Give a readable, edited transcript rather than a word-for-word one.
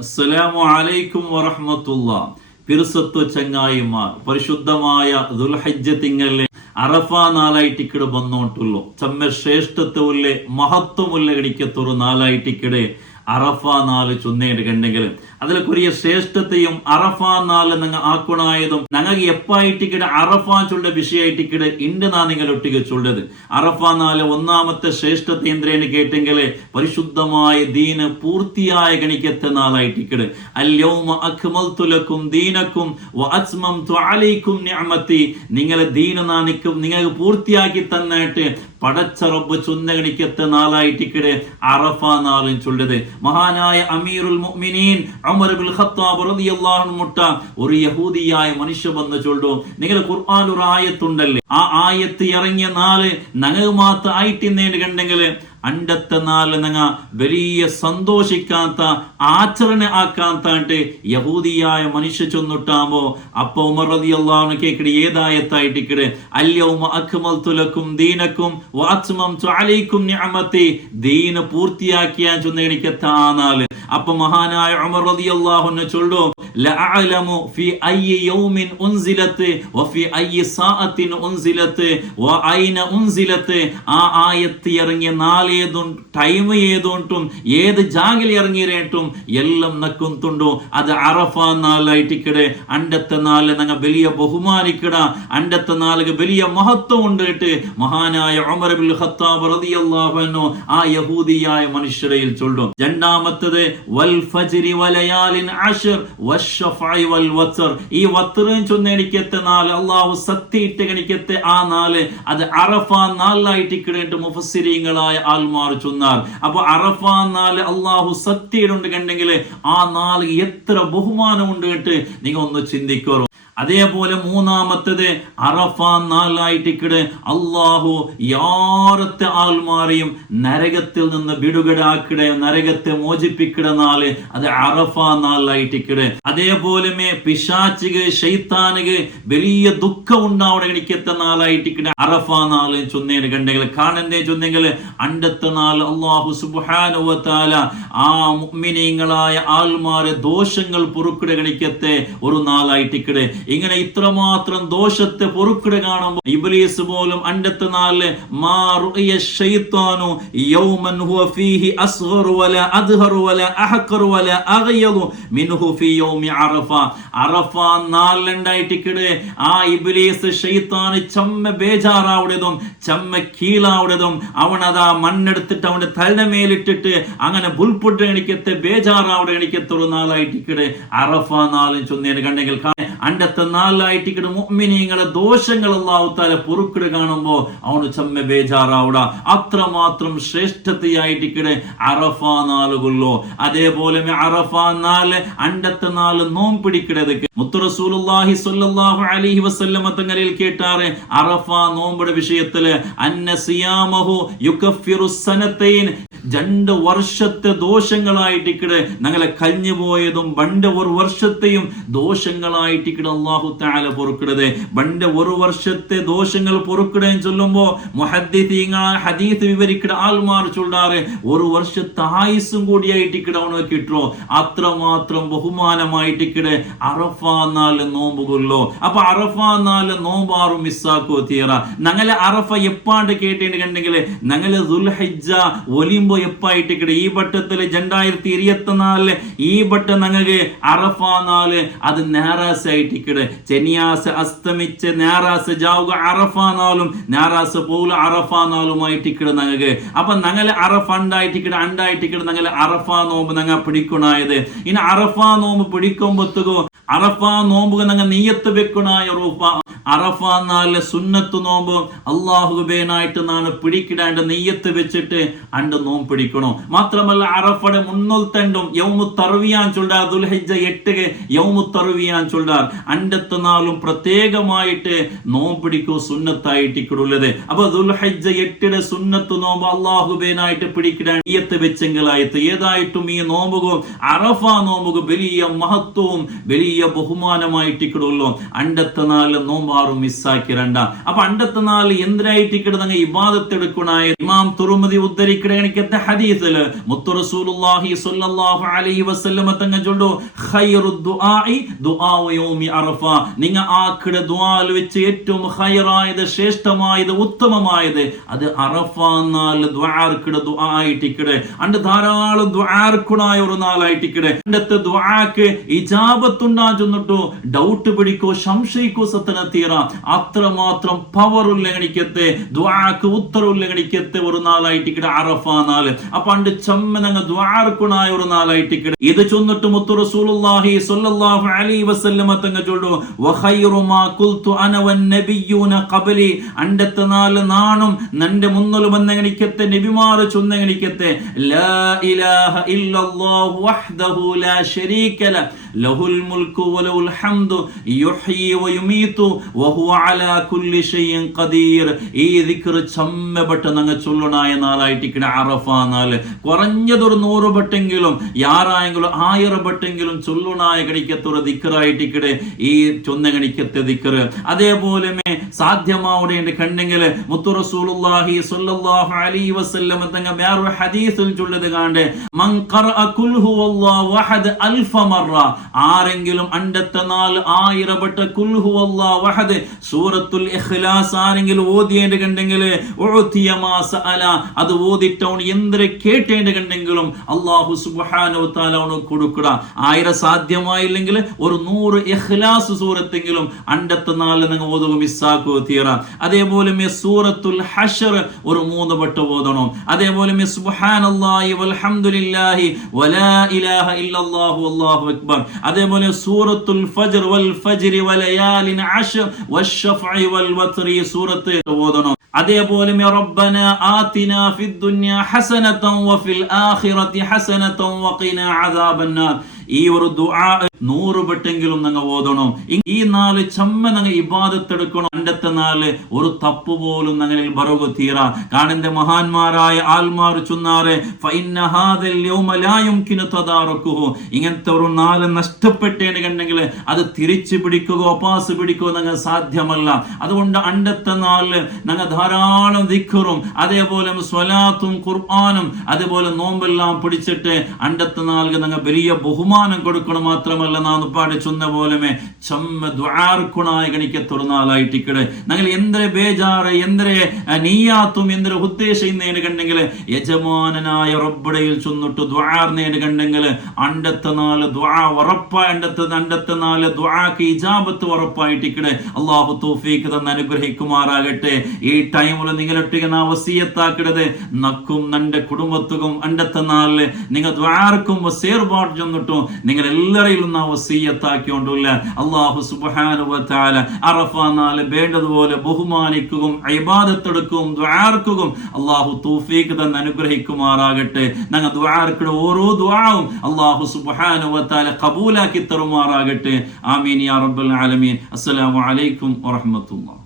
അസ്സലാമു അലൈക്കും വറഹ്മത്തുള്ളാഹ്. പിർസത്വ ചങ്ങായിമാർ, പരിശുദ്ധമായ ദുൽഹജ്ജ് തിങ്കളിലെ അറഫ നാലായിട്ടിക്കട് വന്നോട്ടുള്ളൂ. ചമ്മ ശ്രേഷ്ഠത്വമുള്ള മഹത്വമുള്ള ഗണിക്കത്തൊരു നാലായിട്ടിക്കടെ അറഫ നാല് ചൊന്നേട് കണ്ടെങ്കിൽ അതിലൊരു ശ്രേഷ്ഠത്തെയും അറഫ നാല് നിങ്ങൾ ആക്കുണായതും ഞങ്ങൾക്ക് എപ്പായിട്ടിക്കടെ അറഫ ചൊല്ല വിഷയമായിട്ടിക്കടെ ഇണ്ട് നാ നിങ്ങൾ ഒട്ടിക്ക് ചൊല്ലത്. അറഫ നാല് ഒന്നാമത്തെ ശ്രേഷ്ഠത്തെ എന്തേന്ന് കേട്ടെങ്കിൽ പരിശുദ്ധമായ ദീന് പൂർത്തിയായ ഗണിക്കത്തെ നാളായിട്ടിക്കട്. അൽയൗമ അക്മൽതു ലക്കും ദീനക്കും വഅത്മംതു അലൈക്കും നിഅമതി. നിങ്ങളെ ദീന നാനിക്കും നിങ്ങൾക്ക് പൂർത്തിയാക്കി തന്നിട്ട് പടച്ച റബ്ബ് ചൊന്ന ഗണിക്കത്തെ നാളായിട്ടിക്കടെ അറഫ നാലും ചൊല്ലത്. മഹാനായ അമീറുൽ മുഅ്മിനീൻ ഉമർ ഇബ്നുൽ ഖത്താബ് റളിയല്ലാഹു അൻഹു മുട്ട ഒരു യഹൂദിയായ മനുഷ്യ വന്ന് ചൊല്ലു, നിങ്ങൾ ഖുർആൻ ഒരു ആയത്തുണ്ടല്ലേ, ആ ആയത്ത് ഇറങ്ങിയ നാല് ഞങ്ങൾ മാത്രം ആയിട്ടിന്നേന് കണ്ടെങ്കിൽ അണ്ടത്തെ നാല് ഞങ്ങ വലിയ സന്തോഷിക്കാത്ത ആചരണ ആക്കാത്തായിട്ട് യഹൂദിയായ മനുഷ്യ ചൊന്നിട്ടാമോ. അപ്പൊ ഉമർ റളിയല്ലാഹു അൻഹു കേക്കടി ഏതായത്തായിട്ടിക്കടെ അൽയൗമ അക്മൽതു ലക്കും ദീനക്കും വഅത്മംതു അലൈക്കും നിഅമതി. ദീന പൂർത്തിയാക്കിയാൻ ചൊന്നേണിക്കത്ത ആ നാല്. അപ്പൊ മഹാനായ ഉമർ റളിയല്ലാഹു അൻഹു ചൊല്ലു, ലഅഅലമു ഫി അയ്യി യൗമിൻ ഉൻസിലത് വഫി അയ്യി സാഅത്തിൻ ഉൻസിലത് വഅൈന ഉൻസിലത്. ആ ആയത്ത് ഇറങ്ങിയ നാല് ടൈം ഏതുണ്ടും ഏത് ജാഗിൽ ഇറങ്ങിയിട്ടും എല്ലാം നക്കുന്നുണ്ടോ. അത് അറഫ നാലായിട്ടിക്കടെ അണ്ടത്തെ നാല് ഞങ്ങൾ വലിയ ബഹുമാനിക്കട. അണ്ടത്തെ നാല് വലിയ മഹത്വം ഉണ്ട്. മഹാനായ ഉമർ ഇബ്നുൽ ഖത്താബ് റളിയല്ലാഹു അൻഹു ആ യഹൂദിയായ മനുഷ്യരയിൽ ചൊല്ലും. രണ്ടാമത്തേത് വൽ ഫജ്രി വലയാലിൻ അശ്ർ വശഫഇ വൽ വത്ർ. ഈ വത്റും ചൊന്നേണിക്കത്തെ നാല് അല്ലാഹു സത്തിയിട്ട് ഗണിക്കത്തെ ആ നാല് അത് അറഫ നാലായിട്ടിക്കടേട്ട് മുഫസ്സിരീങ്ങളായ ആൽമാർ ചൊന്നാർ. അപ്പൊ അറഫ നാല് അല്ലാഹു സത്തിയിടുണ്ട് കണ്ടെങ്കിൽ ആ നാല് എത്ര ബഹുമാനം ഉണ്ട് കേട്ട് നിങ്ങൾ ഒന്ന് ചിന്തിക്കോ. അതേപോലെ മൂന്നാമത്തേത് അറഫ നാലായിട്ടിക്കട് അള്ളാഹു യാറത്തെ ആൾമാരെയും നരകത്തിൽ നിന്ന് വിടുകടാക്കിടെ നരകത്തെ മോചിപ്പിക്കിട നാല് അത് അറഫ നാലായിട്ടിക്കട്. അതേപോലെ പിശാചിക്ക് ശൈത്താനിക്ക് വലിയ ദുഃഖം ഉണ്ടാവണ എനിക്കെത്ത നാലായിട്ടിക്കട് അറഫ നാല് ചൊന്നേന് കണ്ടെങ്കിൽ കാണുന്നേ ചൊന്നെങ്കിൽ അണ്ടത്തെ നാല് അള്ളാഹു സുബ്ഹാനഹു വ തആല ആ മുഅ്മിനീങ്ങളായ ആൾമാരെ ദോഷങ്ങൾ പൊറുക്കിട ഗണിക്കത്തെ ഒരു നാലായിട്ടിക്കട്. ഇങ്ങനെ ഇത്രമാത്രം ദോഷത്തെ പൊറുക്കിട കാണുമ്പോൾ ഇബ്ലീസ് പോലും അണ്ടത്തെ നാല് മാ റുഇയ ശൈത്താനു യൗമൻ ഹുവ ഫീഹി അസ്ഗറു വലാ അദ്ഹറു വലാ അഹ്ഖറു വലാ അഗ്യദു മിൻഹു ഫീ യൗമി അറഫ. അറഫ നാലുണ്ടായിട്ടിക്കട് ആ ഇബ്ലീസ് ശൈത്താൻ ചമ്മ ബേജാറാവുടതും ചമ്മ കീളാവുടതും അവനതാ മണ്ണെടുത്തിട്ട് അവന്റെ തലമേലിട്ടിട്ട് അങ്ങനെ ബുൾപുട്ട് എണിക്കത്തെ ബേജാറാവുടെ എണിക്കത്തൊരു നാലായിട്ടിക്കട് അറഫ നാലും ചൊന്നേന് കണ്ടെങ്കിൽ അണ്ടത്തെ നാലായിട്ടിക്കട് മുഅ്മിനീങ്ങളെ ദോഷങ്ങൾ അല്ലാഹു തആല പൊറുക്കിട കാണുമ്പോ അവന് ചമ്മ ബേജാറാവുട. അത്രമാത്രം ശ്രേഷ്ഠതയായിട്ടിക്കട് അറഫ നാലുകൊള്ളോ. അതേപോലെ അറഫ നാല് അണ്ടത്തെ നാല് നോം പിടിക്കിടതൊക്കെ മുത്തു റസൂലുള്ളാഹി സ്വല്ലല്ലാഹു അലൈഹി വസല്ലമ തങ്ങളിൽ കേട്ടാറ് അറഫ നോമ്പുടെ വിഷയത്തില് അന്ന സിയാമഹു യുകഫിറു സനതൈൻ. 2 വർഷത്തെ ദോഷങ്ങളായിട്ടിക്കട് ഞങ്ങളെ കഴിഞ്ഞു പോയതും ബണ്ട് ഒരു വർഷത്തെയും ദോഷങ്ങളായിട്ടിക്കട് അല്ലാഹു തആല പൊറുക്കിടത്. ബണ്ട് ഒരു വർഷത്തെ ദോഷങ്ങൾ പൊറുക്കിടേന്ന് ചൊല്ലുമ്പോ മുഹദ്ദിഥീങ്ങൾ ഹദീസ് വിവരിക്കട ആൾമാർ ചൊല്ലാറ് ഒരു വർഷത്തെ ആയുസ്സും കൂടിയായിട്ടിക്കട അവന് കിട്ടോ. അത്രമാത്രം ബഹുമാനമായിട്ടിക്കട് അറഫ നാല് നോമ്പുകൊള്ളോ. അപ്പൊ അറഫ നാല് നോമ്പാറും മിസ്സാക്കോ തീറ. ഞങ്ങളെ അറഫ എപ്പാണ്ട് കേട്ടേന്ന് കണ്ടെങ്കിൽ ഞങ്ങള് ദുൽഹിജ്ജ ഒലിമ്പോ എപ്പായിട്ടിക്കട് ഈ ബട്ടത്തില് 2024 ഈ ബട്ട ഞങ്ങൾക്ക് അറഫ നാല് അത് ഞായറാഴ്ച ആയിട്ടിക്കട്. ശനിയാഴ്ച അസ്തമിച്ച് ഞായറാഴ്ച ജാവുക അറഫ നാലും ഞായറാഴ്ച പോലും അറഫ നാലുമായിട്ടിക്കട് ഞങ്ങൾക്ക്. അപ്പൊ ഞങ്ങള് അറഫ അണ്ടായിട്ടിക്കട് ഞങ്ങള് അറഫ നോമ്പ് ഞങ്ങൾ പിടിക്കണായത്. ഇനി അറഫ നോമ്പ് പിടിക്കുമ്പോഴത്തേക്കോ അറഫ നോമ്പ് ഞങ്ങൾ നീയത്ത് വെക്കണായ റൂപ അറഫ നാല് സുന്നത്ത് നോമ്പ് അള്ളാഹുബേനായിട്ട് നാണ് പിടിക്കിടാണ്ട് നെയ്യത്ത് വെച്ചിട്ട് അണ്ട് നോമ്പ് പിടിക്കണോ. മാത്രമല്ല അറഫയുടെ മുന്നൂറ്റണ്ടും യൗമു തർവിയാൻ ചൊല്ലാർ. ദുൽഹിജ്ജ 8 യൗമു തർവിയാൻ ചൊല്ലാർ. അണ്ടത്തെ നാളും പ്രത്യേകമായിട്ട് നോമ്പ് പിടിക്കൂ സുന്നത്തായിട്ടിക്കുള്ളത്. അപ്പൊ ദുൽഹിജ്ജ 8 സുന്നത്ത് നോമ്പ് അള്ളാഹുബേനായിട്ട് പിടിക്കിടാൻ നെയ്യത്ത് വെച്ചെങ്കിലായിട്ട് ഏതായിട്ടും ഈ നോമ്പുകോ അറഫ നോമ്പുക വലിയ മഹത്വവും വലിയ ബഹുമാനമായിട്ടിക്കുള്ളൂ. അണ്ടത്തെ നാല് നോമ്പ് വാറും മിസ്സാക്കിരണ്ട. അപ്പൊ അണ്ടത്തെ നാല് എന്തിനായിട്ട് കിടന്നങ്ങ് ഇബാദത്ത് എടുക്കണായ ഇമാം തുർമുദി ഉദ്ധരിക്കണ ഹദീസില് മുത്തു റസൂലുള്ളാഹി സ്വല്ലല്ലാഹു അലൈഹി വസല്ലം തങ്ങൾ ചൊല്ലു ഖൈറു ദുആഇ ദുആഉ യൗമി അറഫ. നിങ്ങ ആക്കിട ദുആൽ വെച്ച് ഏറ്റവും ഖൈറായത്, ശ്രേഷ്ഠമായത്, ഉത്തമമായത് അത് അറഫ നാല് ദുആർക്കിട ദുആയിട്ടിക്കടെ. അണ്ട് ധാരാളം ദുആർക്കുണായ ഒരു നാളായിട്ടിക്കടെ. അണ്ടത്തെ ദുആക്ക് ഇജാബത്തുണ്ടാ ചെന്നിട്ടു ഡൗട്ട് പിടിക്കോ സംശയിക്കോ സത്തന തീറ അത്രമാത്രം പവർ ഉള്ളഗണിക്കത്തെ ദുആക്ക് ഉത്തര ഉള്ളഗണിക്കത്തെ ഒരു നാളായിട്ടിക്കടെ അറഫ നാല്. അപ്പൊ അണ്ട് ചമ്മനങ്ങ ദുആർക്കുണായ ഒരു നാളായിട്ടിക്കടെ. ഇത് ചൊന്നിട്ട് മുത്തു റസൂലുള്ളാഹി സ്വല്ലല്ലാഹു അലൈഹി വസല്ലം തങ്ങൾ ചൊല്ലു വഖൈറു മാ ഖുൽതു അന വന്നബിയ്യൂന ഖബലി. അണ്ടത്തെ നാല് നാണും നന്റെ മുന്നൽ വന്നഗണിക്കത്തെ നബിമാർ ചൊന്നഗണിക്കത്തെ ലാ ഇലാഹ ഇല്ലല്ലാഹു വഹ്ദഹു ലാ ശരീക ലഹു ലഹുൽ മുൽക്കു വലഹുൽ ഹംദു യുഹ്യി വയുമീതു വഹുവ അലാ കുല്ലി ഷൈഇൻ ഖദീർ. ഈ ദിക്ർ ചമ്മബട്ട നങ്ങ ചൊല്ലണായ നാളായിട്ടിക്കടെ അറഫ നാല്. കുറഞ്ഞതൊരു 100 ബട്ടെങ്കിലും യാറായെങ്കിലും 1000 ബട്ടെങ്കിലും ചൊല്ലണായ ഗണിക്കത്തൊരു ദിക്റായിട്ടിക്കടെ ഈ ചൊന്ന ഗണിക്കത്തെ ദിക്ർ. അതേപോലെ സാധ്യമാവുടെ കണ്ടെങ്കിൽ മുത്തു റസൂലുള്ളാഹി സ്വല്ലല്ലാഹു അലൈഹി വസല്ലം തങ്ങൾ വേറൊരു ഹദീസിൽ ചൊല്ലത് കാണ്ട് മൻ ഖറഅ ഖുൽ ഹുവല്ലാഹു അഹദ് അൽഫ മറ. ആരെങ്കിലും അണ്ടത്തെ നാല് 1000 ബട്ട ഖുൽ ഹുവല്ലാഹു അഹദ് സൂറത്തുൽ ഇഖ്ലാസ് ആരെങ്കിലും ഓതിയേണ്ട കണ്ടെങ്കിൽ ഉഅതിയ മാ സഅല അത് ഓതിട്ടവൻ എന്തിരെ കേട്ടേണ്ട കണ്ടെങ്കിലും അല്ലാഹു സുബ്ഹാനഹു തആല അവന് കൊടുക്കുക. 1000 സാധ്യമായില്ലെങ്കിൽ ഒരു 100 ഇഖ്ലാസ് സൂറത്തെങ്കിലും അണ്ടത്തെ നാല് നിങ്ങൾ ഓതുക മിസ്സാക്കോ തീറ. അതേപോലെ സൂറത്തുൽ ഹശർ ഒരു 3 വട്ട ഓതണം. അതേപോലെ സുബ്ഹാനല്ലാഹി വൽഹംദുലില്ലാഹി വലാ ഇലാഹ ഇല്ലല്ലാഹു വല്ലാഹു അക്ബർ. അതേപോലെ സൂറത്തുൽ ഫജ്ർ വൽ ഫജ്രി വലയാലിൻ അശ്ർ വശഫഇ വൽ വത്രി സൂറത്ത് ഓതണം. അതേപോലെ റബ്ബന ആതിന ഫിദ് ദുനിയ ഹസനതൻ വഫിൽ ആഖിറതി ഹസനതൻ വഖിനാ അദാബന്നാർ. ഈ ഒരു ദുആ 100 വട്ടെങ്കിലും നിങ്ങൾ ഓതണം. ഈ 4 ചമ്മ നിങ്ങൾ ഇബാദത്ത് എടുക്കണം. അണ്ടത്തെ 4 ഒരു തപ്പ് പോലും ഞങ്ങളിൽ ബറഗു തീറ. കാണന്റെ മഹാന്മാരായ ആൽമാർ ചൊന്നാറ് ഫഇന്ന ഹാദൽ യൗമ ലാ യുംകിനു തദാറകുഹു. ഇങ്ങനത്തെ ഒരു 4 നഷ്ടപ്പെട്ടേണ്ടെങ്കിൽ അത് തിരിച്ചു പിടിക്കുക ഒപ്പാസ് പിടിക്കുക നിങ്ങൾ സാധ്യമല്ല. അതുകൊണ്ട് അണ്ടത്തെ 4 ഞങ്ങൾ ധാരാളം ദിക്റും അതേപോലെ സ്വലാത്തും ഖുർആനും അതേപോലെ നോമ്പെല്ലാം പിടിച്ചിട്ട് അണ്ടത്തെ 4 ഞങ്ങൾ വലിയ ബഹുമാനം കൊടുക്കണം. മാത്രമല്ല നാം പാടി ചൊന്ന പോലെ ചമ്മ ദുആർക്കുണായ ഗണിക്കത്തൊരു നാളായിട്ടിക്കടെ. ഞങ്ങൾ എന്തൊരു ബേജാറ് എന്തൊരു നീയാത്തും എന്തൊരു ഉദ്ദേശം നേടുകണ്ടെങ്കിൽ യജമാനായ റബ്ബടയിൽ ചൊന്നിട്ട് ദുആർ നേടുകണ്ടെങ്കിൽ അണ്ടത്തെ 4 ദുആ ഉറപ്പായി അണ്ടത്തെ 4 ദുആക്ക് ഇജാബത്ത് ഉറപ്പായിട്ടിക്കടെ. അല്ലാഹു തൗഫീഖ് തന്ന് അനുഗ്രഹിക്കുമാറാകട്ടെ. ഈ ടൈമിൽ നിങ്ങളൊട്ടിಗೆ നാ വസിയത്താക്കിടത് നക്കും നന്റെ കുടുംബത്തുക്കും അണ്ടത്തെ 4 നിങ്ങൾ ദുആർക്കും വസീർബാട് ചൊന്നിട്ടു നിങ്ങൾ എല്ലാവരെയും നാ വസിയത്താക്കിക്കൊണ്ടില്ല. അല്ലാഹു സുബ്ഹാനഹു വ തആല അറഫ 4 വേണ്ടതുപോലെ ബഹുമാനിക്കുകയും ഇബാദത്തെടുക്കുകയും ദുആർക്കുകയും അല്ലാഹു തൗഫീഖ് തന്ന് അനുഗ്രഹിക്കുമാറാകട്ടെ. ഞങ്ങൾ ദുആർക്കുടെ ഓരോ ദുആവും അല്ലാഹു സുബ്ഹാനഹു വ തആല ഖബൂലാക്കി തരുമാറാകട്ടെ. ആമീൻ യാ റബ്ബൽ ആലമീൻ. അസ്സലാമു അലൈക്കും വറഹ്മത്തുള്ളാഹി.